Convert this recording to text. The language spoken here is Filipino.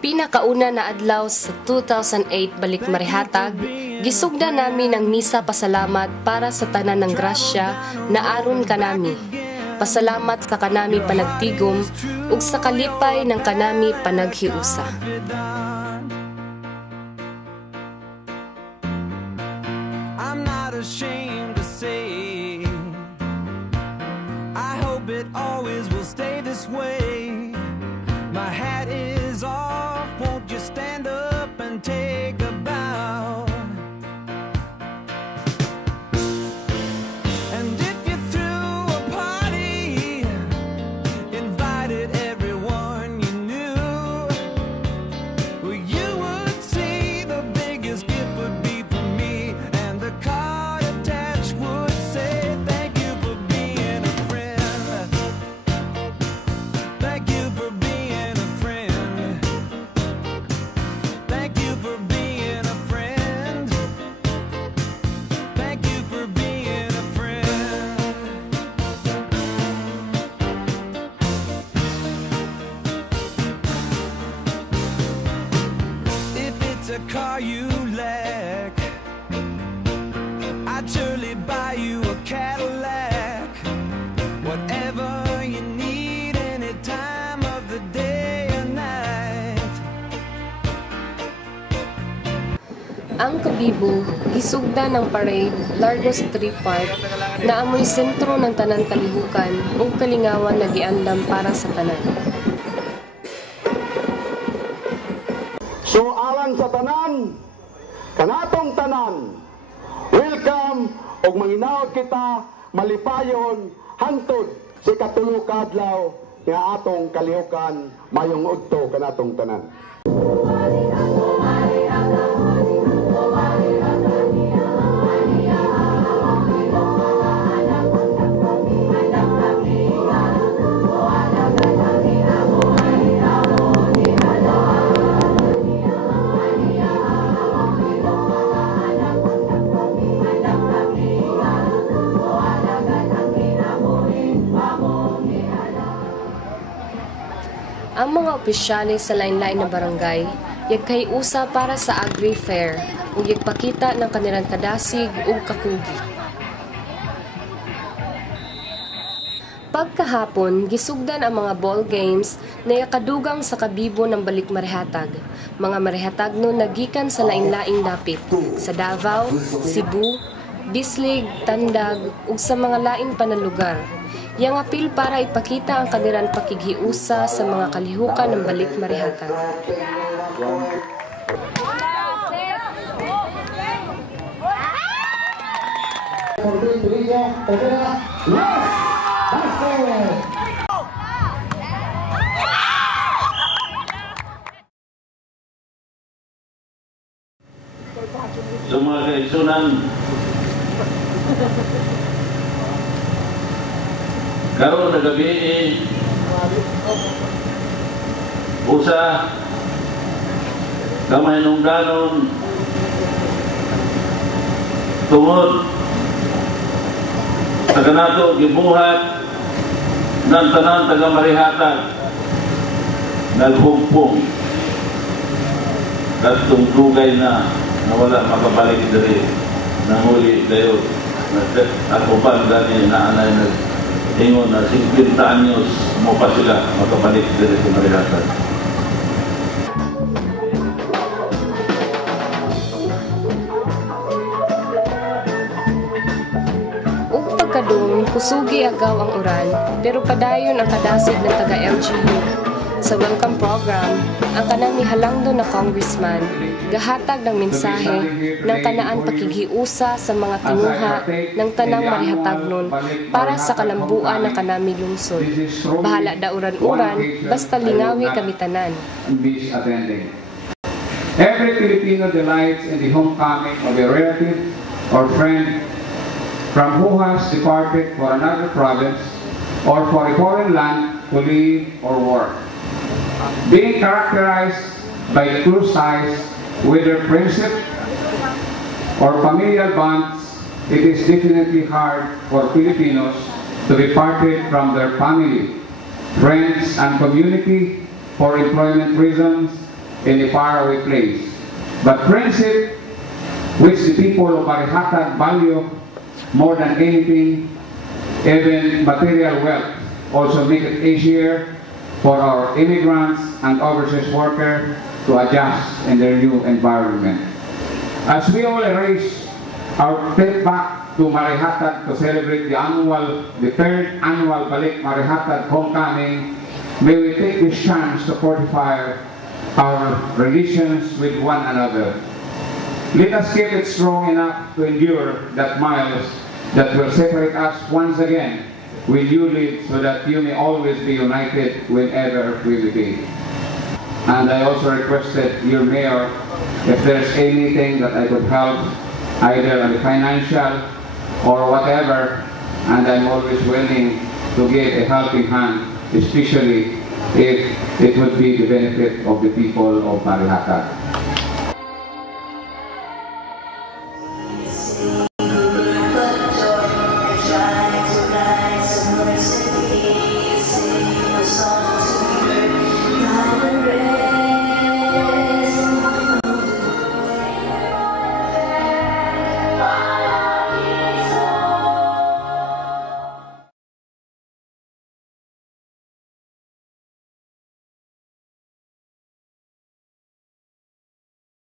pinakauna na adlaw sa 2008 balik marihatag, gisugda nami ng misa pasalamat para sa tanan ng grasya na aron kanami. Pasalamat sa kanami panagtigom ug sa kalipay ng kanami panaghiusa. I'm not ashamed to say I hope it always will stay this way. My hat is off, won't you stand up and take a bow? And if you threw a party, invited everyone you knew, well, you would see the biggest gift would be for me, and the card attached would say, thank you for being a friend. Thank you for being a friend. Thank you for being a friend. Thank you for being a friend. If it's a car you lack, I'd surely buy you a Cadillac. Whatever you need, any time of the day or night. Ang Kabibo, gisugda ng parade largo sa Tree Park na amoy sentro ng tanan kalihukan ug kalingawan na giandam para sa tanan. So alang sa tanan, kanatong tanan, welcome ug manginaot kita malipayon hangtod sa katulo ka adlaw nga atong kalihukan mayong udto kanatong tanan. Ang mga opisyalis sa lain-lain na barangay, yagkay-usa para sa agri-fair ug yagpakita ng kanilang kadasig ug kakugi. Pagkahapon, gisugdan ang mga ball games na yakadugang sa Kabibo ng balik marihatag. Mga marihatagno nagikan sa lain-laing dapit, sa Davao, Cebu, Bislig, Tandag ug sa mga lain pa na lugar. Yang apil para ipakita ang kanilang pakighiusa sa mga kalihukan ng balik marihatag. Sa mga kaigsunan, karon na gabi usa kamay nung danon tungod sa kanato gibuhat ng tanan taga marihatag naghumpong katong dugay na wala makabalik diri nanguli dayo ako pa gani na anay ingon na 50 anyos mo pa sila makabalik diri sa marihatag. Ug pagkadung kusugi agaw ang uran, pero padayon ang kadasig ng taga-LGU. Sa welcome program, ang kanang mihalangdo na congressman gahatag ng mensahe ng kanaan pakighiusa sa mga tinguha ng tanang marihatagnon para sa kalambuan ng kanami lungsod. Bahala da uran-uran, basta lingawi kami tanan. Every Filipino delights in the homecoming of a relative or friend from who has departed for another province or for a foreign land to live or work. Being characterized by close ties, whether friendship or familial bonds, it is definitely hard for Filipinos to be parted from their family, friends, and community for employment reasons, in a faraway place, but friendship which the people of Marihatag value more than anything, even material wealth, also make it easier for our immigrants and overseas workers to adjust in their new environment. As we all raise our trip back to Marihatag to celebrate the third annual Balik Marihatag Homecoming, may we take this chance to fortify our relations with one another. Let us keep it strong enough to endure that miles that will separate us once again when you live, so that you may always be united whenever we will be. And I also requested your mayor if there's anything that I could help, either on the financial or whatever, and I'm always willing to give a helping hand, especially if it would be the benefit of the people of Marihatag.